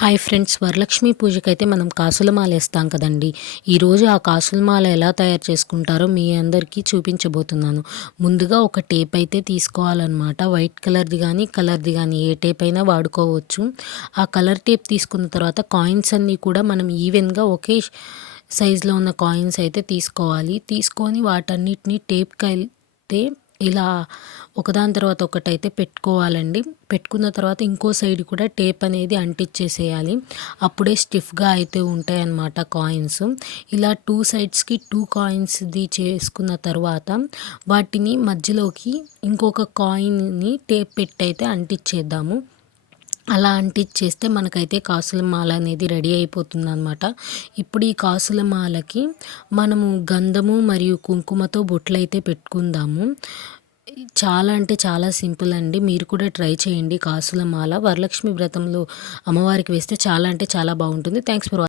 Hi friends, Varalakshmi పూజకైతే మనం కాసుల మాల వేస్తాం కదండి. ఈరోజు ఆ కాసుల మాల ఎలా తయారు చేసుకుంటారో మీ అందరికీ చూపించబోతున్నాను. ముందుగా ఒక టేప్ అయితే తీసుకోవాలన్నమాట. వైట్ కలర్ది కానీ కలర్ది కానీ ఏ టేప్ అయినా వాడుకోవచ్చు. ఆ కలర్ టేప్ తీసుకున్న తర్వాత కాయిన్స్ అన్నీ కూడా మనం ఈవెన్గా ఒకే సైజులో ఉన్న కాయిన్స్ అయితే తీసుకోవాలి. తీసుకొని వాటన్నిటిని టేప్కి అయితే ఇలా ఒకదాని తర్వాత ఒకటైతే పెట్టుకోవాలండి. పెట్టుకున్న తర్వాత ఇంకో సైడ్ కూడా టేప్ అనేది అంటించేసేయాలి. అప్పుడే స్టిఫ్గా అయితే ఉంటాయి అన్నమాట కాయిన్స్. ఇలా 2 సైడ్స్కి 2 కాయిన్స్ది చేసుకున్న తర్వాత వాటిని మధ్యలోకి ఇంకొక కాయిన్ని టేప్ పెట్టి అయితే అంటించేద్దాము. అలా అంటించేస్తే మనకైతే కాసుల మాల అనేది రెడీ అయిపోతుందన్నమాట. ఇప్పుడు ఈ కాసుల మాలకి మనము గంధము మరియు కుంకుమతో బొట్లయితే పెట్టుకుందాము. చాలా అంటే చాలా సింపుల్ అండి. మీరు కూడా ట్రై చేయండి. కాసుల మాల వరలక్ష్మి వ్రతంలో అమ్మవారికి వేస్తే చాలా అంటే చాలా బాగుంటుంది. Thanks for